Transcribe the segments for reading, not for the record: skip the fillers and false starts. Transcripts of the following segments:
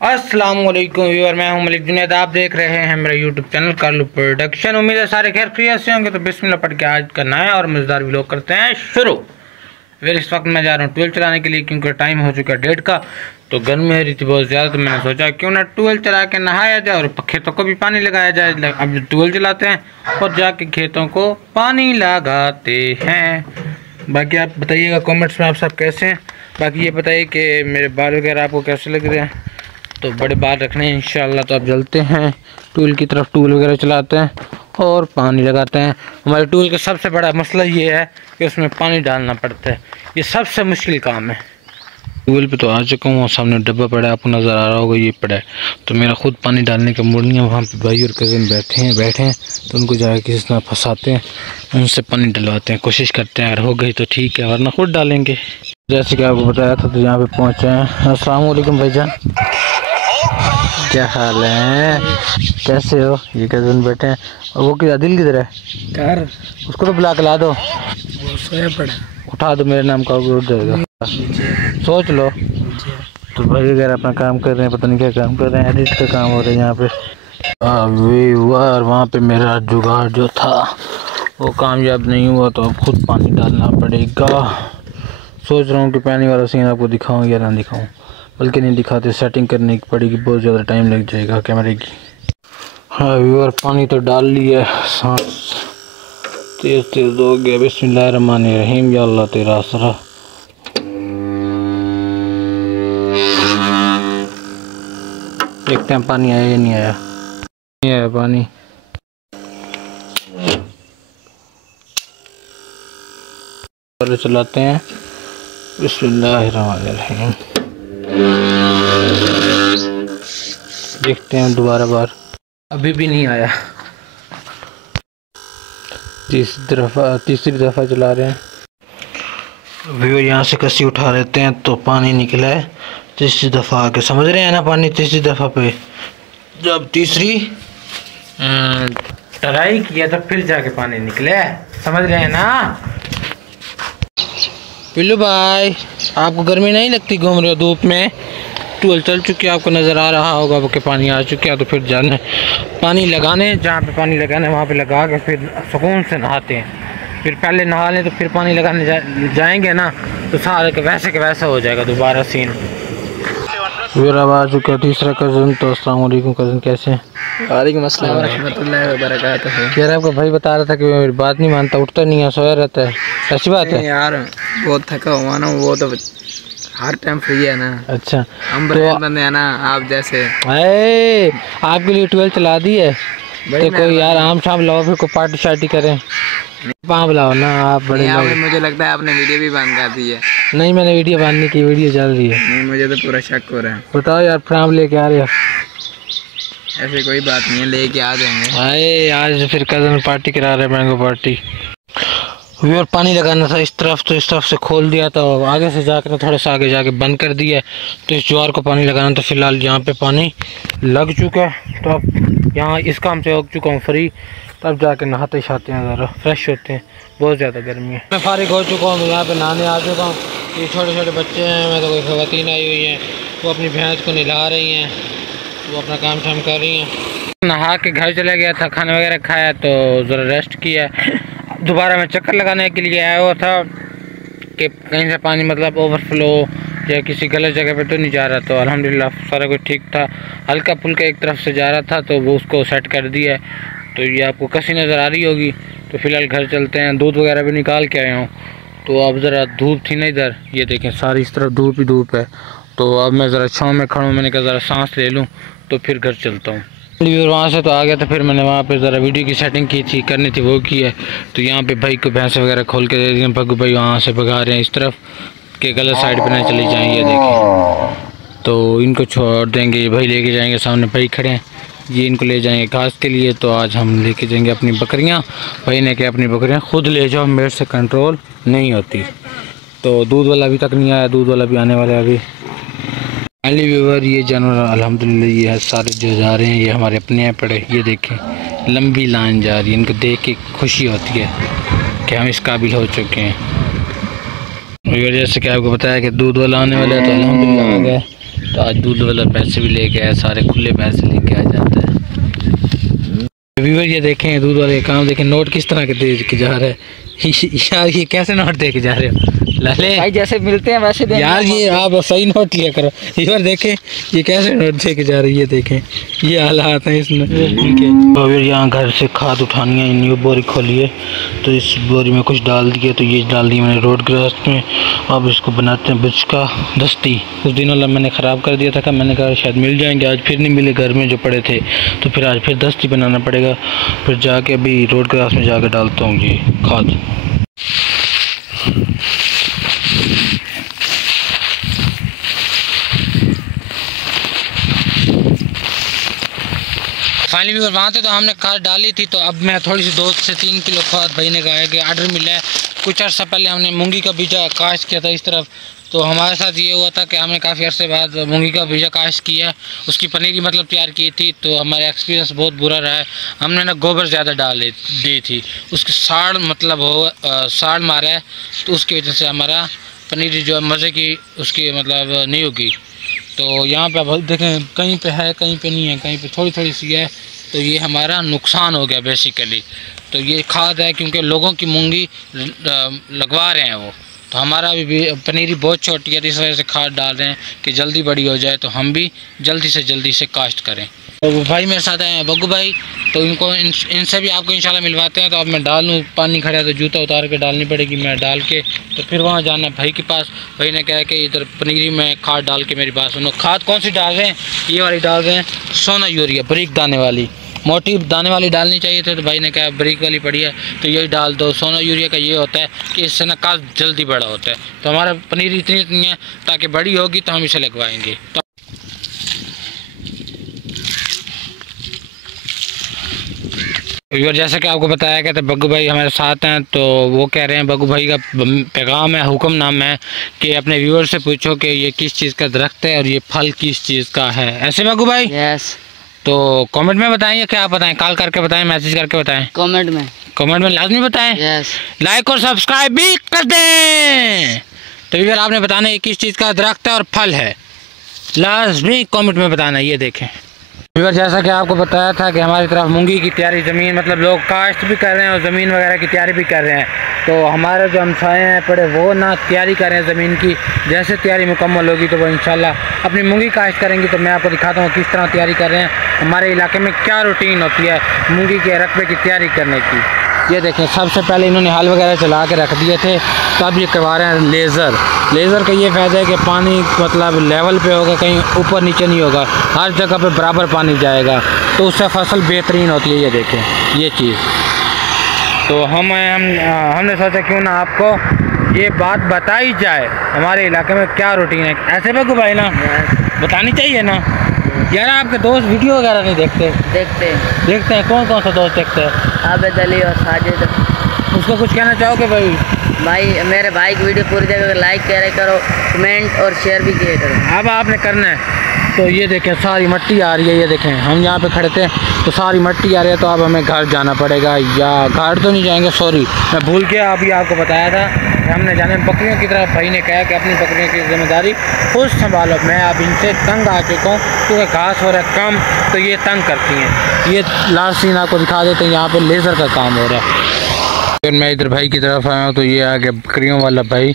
अस्सलाम वालेकुम व्यूअर, मैं हूं मलिक जुनैद। आप देख रहे हैं मेरा यूट्यूब चैनल कारलू प्रोडक्शन। उम्मीद है सारे खैर खैरियत से होंगे। तो बिस्मिल्लाह पढ़ के आज का नया और मज़ेदार व्लॉग करते हैं शुरू। फिर इस वक्त मैं जा रहा हूँ ट्वेल्व चलाने के लिए, क्योंकि टाइम हो चुका है 1:30 का। तो गर्मी हो रही थी बहुत ज़्यादा, तो मैंने सोचा क्यों ना ट्वेल्व चला के नहाया जाए और खेतों को भी पानी लगाया जाए। अब ट्वेल्व चलाते हैं और जाके खेतों को पानी लगाते हैं। बाकी आप बताइएगा कमेंट्स में आप सब कैसे हैं। बाकी ये बताइए कि मेरे बाल वगैरह आपको कैसे लग रहे हैं। तो बड़े बाल रखने हैं इंशाल्लाह। तो अब चलते हैं टूल की तरफ, टूल वगैरह चलाते हैं और पानी लगाते हैं। हमारे टूल का सबसे बड़ा मसला ये है कि उसमें पानी डालना पड़ता है, ये सबसे मुश्किल काम है। टूल पे तो आ चुका हूँ, सामने डब्बा पड़ा है, आपको नज़र आ रहा होगा ये पड़ा है। तो मेरा खुद पानी डालने का मूड नहीं है। वहाँ पे भाई और कज़न बैठे हैं तो उनको जाकर किसी तरह फंसाते हैं, उनसे पानी डलवाते हैं, कोशिश करते हैं। अगर हो गई तो ठीक है, वरना खुद डालेंगे। जैसे कि आपको बताया था, तो यहाँ पे पहुँचे हैं। अस्सलाम वालेकुम भाईजान, क्या हाल है, कैसे हो? ये कज़न बैठे हैं। और वो क्या दिल किधर है? घर, उसको तो बुला के ला दो, वो सोया पड़ा। उठा दो, मेरे नाम का उठ जाएगा। सोच लो। तो भाई वगैरह अपना काम कर रहे हैं, पता नहीं क्या काम कर रहे हैं, एडिट का काम हो रहा है यहाँ पे। वहाँ पे मेरा जुगाड़ जो था वो कामयाब नहीं हुआ, तो अब खुद पानी डालना पड़ेगा। सोच रहा हूँ कि पानी वाला सीन आपको दिखाऊँ या ना दिखाऊँ, बल्कि नहीं दिखाते, सेटिंग करने की पड़ेगी, बहुत ज़्यादा टाइम लग जाएगा कैमरे की। हाँ व्यूअर, पानी तो डाल लिया, सांस तेज़ तेज़ हो गया। बिस्मिल्लाहिर्रहमानिर्रहीम, या अल्लाह तेरा आसरा। देखते हैं पानी आया या नहीं आया। नहीं आया पानी। चलाते हैं, बिस्मिल्लाहिर्रहमानिर्रहीम। देखते हैं दोबारा बार, अभी भी नहीं आया। तीसरी दफ़ा चला रहे हैं। अभी यहाँ से कसी उठा लेते हैं तो पानी निकला है। तीसरी दफ़ा आके समझ रहे हैं ना, पानी तीसरी दफ़ा पे जब तीसरी ट्राई किया तो फिर जाके पानी निकले, समझ रहे हैं ना। पिल्लू भाई, आपको गर्मी नहीं लगती? घूम रहे हो धूप में, टूल चल चुकी है, आपको नज़र आ रहा होगा वो कि पानी आ चुका है। तो फिर जाने पानी लगाने, जहाँ पे पानी लगाना है वहाँ पे लगा के फिर सुकून से नहाते हैं। फिर पहले नहा लें तो फिर पानी लगाने जाएंगे ना, तो सारे के वैसा हो जाएगा दोबारा सीन। फिर अब आ चुका तीसरा कज़न। तो अस्सलाम वालेकुम कज़न, कैसे हैं? वालेकुम अस्सलाम व रहमतुल्लाहि व बरकातहू। कह रहा आपका भाई बता रहा था कि मेरी बात नहीं मानता, उठता नहीं है, सोया रहता है। ऐसी बात है यार, बहुत थका हुआ ना, वो तो हर टाइम फ्री है ना। अच्छा, हम बंदे हैं ना आप जैसे। आपके लिए 12 चला दी है तो कोई यार आम शाम लाओ, फिर कोई पार्टी शार्टी करें, वहाँ बुलाओ ना। आप बड़े आपने, मुझे लगता है आपने वीडियो भी बंद कर दी है। नहीं, मैंने वीडियो बांधने की, वीडियो चल रही है। नहीं, मुझे तो पूरा शक हो रहा है। बताओ यार, फ्राम लेके आ रहे हो? ऐसे कोई बात नहीं है, लेके आ जाएंगे। आए आज फिर कज़न पार्टी करा रहे, मैंगो पार्टी। और पानी लगाना था इस तरफ, तो इस तरफ से खोल दिया, तो आगे से जाकर थोड़ा सा आगे जाके बंद कर दिया। तो इस ज्वार को पानी लगाना, तो फिलहाल यहाँ पे पानी लग चुका है। तो अब यहाँ इस काम से हो चुका हूँ फ्री, तब जाके नहाते शाते हैं, ज़रा फ्रेश होते हैं, बहुत ज़्यादा गर्मी है। मैं फारिग हो चुका हूँ, यहाँ पे नहाने आ चुका हूँ। ये छोटे छोटे बच्चे हैं, मैं तो कोई ख़वातीन आई हुई हैं, वो अपनी भैंस को नहला रही हैं, वो अपना काम शाम कर रही हैं। नहा के घर चला गया था, खाना वगैरह खाया, तो ज़रा रेस्ट किया। दोबारा मैं चक्कर लगाने के लिए आया हुआ था कि कहीं से पानी मतलब ओवरफ्लो या किसी गलत जगह पे तो नहीं जा रहा। तो अल्हम्दुलिल्लाह सारा कुछ ठीक था, हल्का फुल्का एक तरफ से जा रहा था, तो वो उसको सेट कर दिया है। तो ये आपको कसी नज़र आ रही होगी। तो फिलहाल घर चलते हैं, दूध वगैरह भी निकाल के आया हूँ। तो अब ज़रा धूप थी ना इधर, ये देखें सारी इस तरफ धूप ही धूप है। तो अब मैं ज़रा छाँव में खड़ा हूँ, मैंने कहा ज़रा सांस ले लूँ, तो फिर घर चलता हूँ। वहाँ से तो आ गया था, फिर मैंने वहाँ पे ज़रा वीडियो की सेटिंग की थी, करनी थी, वो की है। तो यहाँ पे भाई को भैंस वगैरह खोल के दे दिए। भगू भाई वहाँ से भगा रहे हैं इस तरफ के, गलत साइड पे ना चली जाएँ, ये देखें। तो इनको छोड़ देंगे, ये भाई लेके जाएंगे, सामने भाई खड़े हैं, ये इनको ले जाएंगे घास के लिए। तो आज हम लेके जाएंगे अपनी बकरियाँ। भाई ने कहा अपनी बकरियाँ खुद ले जाओ, मेरे से कंट्रोल नहीं होती। तो दूध वाला अभी तक नहीं आया, दूध वाला भी आने वाला है अभी। फाइनली व्यूअर ये जानवर अल्हम्दुलिल्लाह ये है सारे जो जा रहे हैं ये हमारे अपने हैं पड़े। ये देखें लंबी लाइन जा रही है, इनको देख के खुशी होती है कि हम इस काबिल हो चुके हैं। व्यूअर जैसे कि आपको बताया कि दूध वाला आने वाला है तो अल्हम्दुलिल्लाह आ गया। तो आज दूध वाला पैसे भी लेके आया, सारे खुले पैसे लेके आ जाते हैं। व्यूअर ये देखें दूध वाले काम देखें, नोट किस तरह के दे के जा रहे हैं यार। ये कैसे नोट दे के जा रहे हो लाले भाई? जैसे मिलते हैं वैसे देंगे यार, ये आप सही नोट लिया करो। व्यूअर देखें ये कैसे नोट दे के जा रही है, देखें ये हालात हैं इसमें इनके। तो यहाँ घर से खाद उठानी है, न्यू बोरी खोली है तो इस बोरी में कुछ डाल दिया। तो ये डाल दी मैंने रोड ग्रास में। अब इसको बनाते हैं बुच का दस्ती। कुछ दिनों मैंने ख़राब कर दिया था, मैंने कहा शायद मिल जाएंगे, आज फिर नहीं मिले घर में जो पड़े थे। तो फिर आज फिर दस्ती बनाना पड़ेगा। फिर जाके अभी रोड ग्रास में जाके डालता हूँ ये खाद। फाइनली भी वहाँ तो हमने खाद डाली थी। तो अब मैं थोड़ी सी 2 से 3 किलो खाद भाई ने कहा कि ऑर्डर मिला है। कुछ अर्सा पहले हमने मूंगी का बीजा काश्त किया था इस तरफ। तो हमारे साथ ये हुआ था कि हमने काफ़ी अर्से बाद मूंगी का बीजा काश्त किया, उसकी पनीरी मतलब तैयार की थी। तो हमारा एक्सपीरियंस बहुत बुरा रहा है। हमने ना गोबर ज़्यादा डाल दी थी, उसकी साड़ मतलब साड़ मारा है। तो उसकी वजह से हमारा पनीरी जो है मज़े की उसकी मतलब नहीं होगी। तो यहाँ पे अब देखें कहीं पे है कहीं पे नहीं है, कहीं पे थोड़ी थोड़ी सी है। तो ये हमारा नुकसान हो गया बेसिकली। तो ये खाद है क्योंकि लोगों की मूंगी लगवा रहे हैं वो। तो हमारा भी पनीरी बहुत छोटी है, इस वजह से खाद डाल रहे हैं कि जल्दी बड़ी हो जाए तो हम भी जल्दी से काश्त करें। तो भाई मेरे साथ आए हैं बग्गू भाई, तो इनसे भी आपको इंशाल्लाह मिलवाते हैं। तो अब मैं डाल लूँ, पानी खड़ा है तो जूता उतार के डालनी पड़ेगी। मैं डाल के तो फिर वहाँ जाना है भाई के पास। भाई ने कहा कि इधर पनीरी में खाद डाल के मेरी बात सुनो। खाद कौन सी डाल रहे हैं? ये वाली डाल रहे हैं, सोना यूरिया, बारीक दाने वाली। मोटी दाने वाली डालनी चाहिए थी तो भाई ने कहा बारीक वाली पड़ी है तो यही डाल दो। सोना यूरिया का ये होता है कि इससे ना काश जल्दी बड़ा होता है। तो हमारा पनीर इतनी है ताकि बड़ी होगी तो हम इसे लगवाएंगे। तो जैसा कि आपको बताया गया था बग्गू भाई हमारे साथ हैं। तो वो कह रहे हैं, बग्गू भाई का पैगाम है, हुक्मनामा है कि अपने व्यूअर से पूछो कि ये किस चीज़ का दरख्त है और ये फल किस चीज़ का है। ऐसे बग्गू भाई? यस। तो कमेंट में बताएं या क्या बताएं? कॉल करके बताएं, मैसेज करके बताएं? कमेंट में लाजमी बताएं। यस। लाइक और सब्सक्राइब भी कर दें। तो व्यूअर आपने बताना ये किस चीज़ का दरख्त है और फल है, लाजमी कमेंट में बताना। ये देखें व्यूअर जैसा कि आपको बताया था कि हमारी तरफ मूंगी की तैयारी ज़मीन मतलब लोग काश्त भी कर रहे हैं और ज़मीन वगैरह की तैयारी भी कर रहे हैं। तो हमारे जो हमसाए हैं पड़े वो ना तैयारी कर रहे हैं ज़मीन की। जैसे तैयारी मुकम्मल होगी तो वो इंशाल्लाह अपनी मूंगी काश्त करेंगी। तो मैं आपको दिखाता हूँ किस तरह तैयारी कर रहे हैं, हमारे इलाके में क्या रूटीन होती है मूंगी के रकबे की तैयारी करने की। ये देखें सबसे पहले इन्होंने हल वगैरह चला के रख दिए थे, तब ये करवा रहे हैं लेज़र का ये फ़ायदा है कि पानी मतलब लेवल पे होगा, कहीं ऊपर नीचे नहीं होगा, हर जगह पे बराबर पानी जाएगा। तो उससे फसल बेहतरीन होती है। ये देखें ये चीज़। तो हमने सोचा क्यों ना आपको ये बात बताई जाए हमारे इलाके में क्या रूटीन है। ऐसे बग्गू भाई ना बतानी चाहिए ना यार। आपके दोस्त वीडियो वगैरह नहीं देखते हैं? कौन कौन सा दोस्त देखते हैं? आबिद अली और साजिद। उसको कुछ कहना चाहोगे भाई? भाई मेरे भाई की वीडियो पूरी जगह लाइक करो, कमेंट और शेयर भी किया करो। अब आपने करना है। तो ये देखें सारी मिट्टी आ रही है। ये देखें हम यहाँ पे खड़े थे तो सारी मिट्टी आ रही है। तो अब हमें घर जाना पड़ेगा, या घर तो नहीं जाएंगे, सॉरी मैं भूल गया। अभी आपको बताया था कि हमने जाने बकरियों की तरफ। भाई ने कहा कि अपनी बकरियों की जिम्मेदारी खुद संभालो। मैं अब इनसे तंग आ चुका हूँ क्योंकि घास हो रहा है कम, तो ये तंग करती हैं। ये लास्ट सीन आपको दिखा देते हैं, यहाँ पर लेज़र का काम हो रहा है। फिर मैं इधर भाई की तरफ आया हूँ तो ये आ गया बकरियों वाला भाई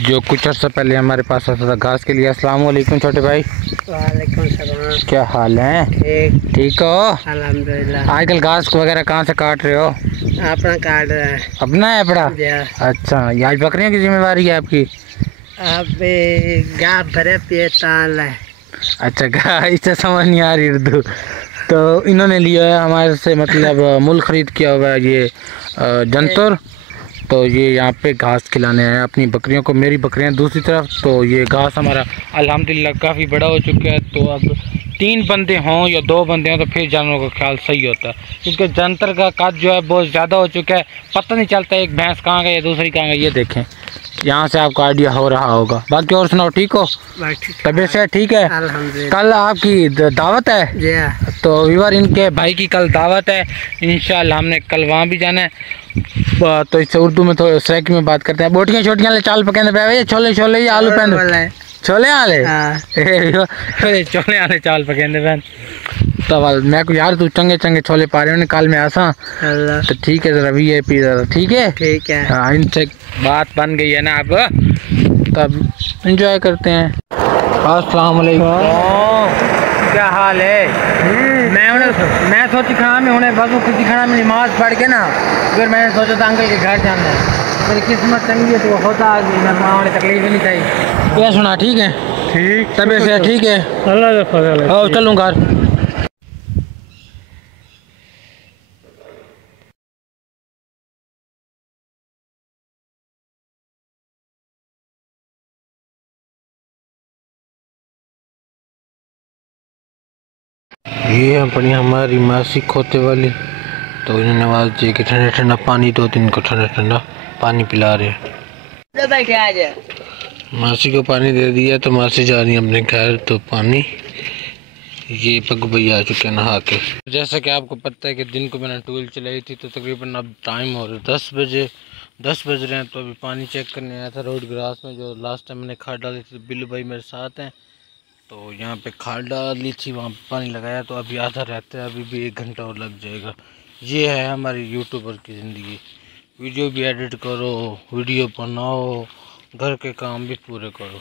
जो कुछ अर्सा पहले हमारे पास आता था घास के लिए। अस्सलाम वालेकुम छोटे भाई। वालेकुम सलाम। क्या हाल है? ठीक हो? अल्हम्दुलिल्लाह। आजकल घास वगैरह कहाँ से काट रहे हो? अपना काट रहा है। अपना है अपना? अच्छा, ये आज बकरियों की जिम्मेवारी है आपकी? गा भरे पेताल है। अच्छा, इससे समझ नहीं आ रही उर्दू। तो इन्होंने लिया है हमारे से मतलब मुल खरीद किया हुआ है ये जंतर। तो ये यहाँ पे घास खिलाने हैं अपनी बकरियों को। मेरी बकरियाँ दूसरी तरफ। तो ये घास हमारा अल्हम्दुलिल्लाह काफ़ी बड़ा हो चुका है। तो अब 3 बंदे हों या 2 बंदे हों तो फिर जानवरों का ख्याल सही होता है, क्योंकि जंतर का कद जो है बहुत ज़्यादा हो चुका है। पता नहीं चलता एक भैंस कहाँ गई या दूसरी कहाँ गई। ये देखें यहाँ से आपको आइडिया हो रहा होगा। बाकी और सुनाओ, ठीक हो? तबीयत से ठीक है? कल आपकी दावत है, तो व्यूअर इनके भाई की कल दावत है इंशाल्लाह, हमने कल वहाँ भी जाना है। तो इससे उर्दू में थोड़ा सराइकी में बात करते हैं। बोटियाँ छोटियाँ ले चाल पकेंदे पे, छोले छोले या आलू पेंदे, छोले आले छोले आले चाल पकेंदे पैन। तो मैं को यार तू चंगे चंगे छोले पा रहे हो कल में आसा, तो ठीक है जरा VIP जरा, ठीक है। हाँ, इनसे बात बन गई है ना अब, तब एंजॉय करते हैं। अस्सलाम वालेकुम, क्या हाल है? मैं सोची खड़ा में होने वजू किसी खड़ा में नमाज पढ़ के ना, फिर मैंने सोचा था अंकल के घर जाना है। मेरी किस्मत चंगी है तो होता आ गई, मैं वहाँ वाली तकलीफ ही नहीं चाहिए। क्या सुना, ठीक है? ठीक, तबीयत से ठीक है? अल्लाह का फजल है। आओ चलूँ घर। ये अपनी हमारी मासी खोते वाली, तो इन्होंने आवाज़ दी कि ठंडा ठंडा पानी दो, दिन को ठंडा ठंडा पानी पिला रहे हैं। मासी को पानी दे दिया तो मासी जा रही है अपने घर। तो पानी ये पग भैया आ चुके हैं नहा के। जैसा कि आपको पता है कि दिन को मैंने टूल चलाई थी, तो तकरीबन अब टाइम हो रहा है 10 बज रहे हैं। तो अभी पानी चेक करने आया था रोड ग्रास में, जो लास्ट टाइम मैंने खाद डाली थी। बिल्लू भाई मेरे साथ हैं, तो यहाँ पे खाद डाली थी, वहाँ पे पानी लगाया, तो अभी आधा रहता है, अभी भी 1 घंटा और लग जाएगा। ये है हमारी यूट्यूबर की ज़िंदगी। वीडियो भी एडिट करो, वीडियो बनाओ, घर के काम भी पूरे करो।